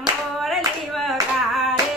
મોરલી વગાડે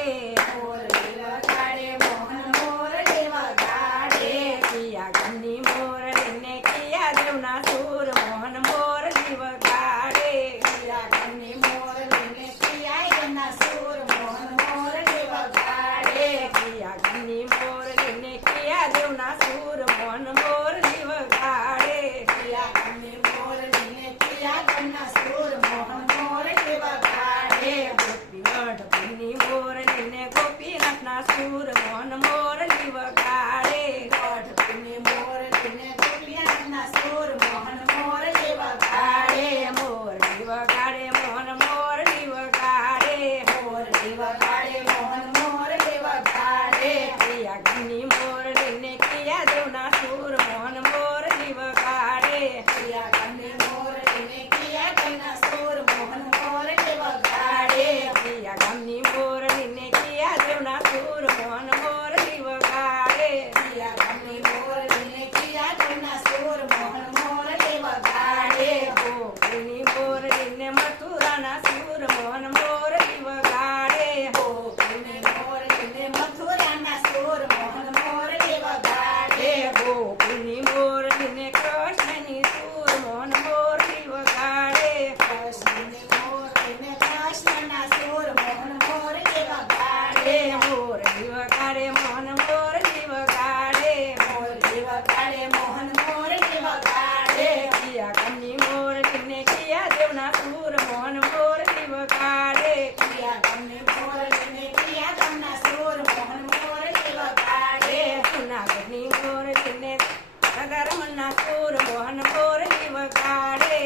મોહન મોરલી વગાડે કિયા ગામની મોરલીને કિયા દેવના સૂર મોહન મોરલી વગાડે કિયા ગામની મોરલીને કિયા દેવના સૂર મોહન મોરલી વગાડે કિયા ગામની મોરલીને કિયા દેવના સૂર મોહન મોરલી વગાડે કિયા ગામની મોરલીને કિયા દેવના સૂર મોહન મોરલી વગાડે ગોપી ગઢપુરની મોરલીને ગોપીનાથના સૂર મોહન મોરલી વગાડે ગઢપુરની મોરલીને ગોપીનાથના સૂર મોહન મોરલી વગાડે મોરલી વગાડે મોહન મોરલી વગાડે મોરલી વગાડે મોહન મોરલી વગાડે કિયા ગામની મોરલીને કિયા દેવના સૂર મોહન મોરલી વગાડે કિયા ગામની મોરલીને કિયા દેવના સૂર મોહન મોરલી વગાડે કિયા ગામની મોરલીને કિયા દેવના સૂર મોહન મોરલી વગાડે કિયા ગામની મોરલીને કિયા દેવના સૂર મોહન મોરલી વગાડે ગોપીની મોરલીને મથુરાના સૂર મોહન મોરલી વગાડે ગોપીની મોરલીને મથુરાના સૂર મોહન મોરલી વગાડે ગોપીની મોરલીને કૃષ્ણની સૂર મોહન મોરલી વગાડે કૃષ્ણની મોરલીને કૃષ્ણના સૂર મોહન મોરલી વગાડે મોરલી વગાડે મોહન મોરલી વગાડે મોરલી વગાડે મોહન મોરલી વગાડે કિયા ગામની મોરલીને કિયા દેવના સૂર મોહન મોરલી વગાડે કિયા ગામની મોરલીને કિયા દેવના સૂર મોહન મોરલી વગાડે જૂનાગઢની મોરલીને સદારમણના સૂર મોહન મોરલી વગાડે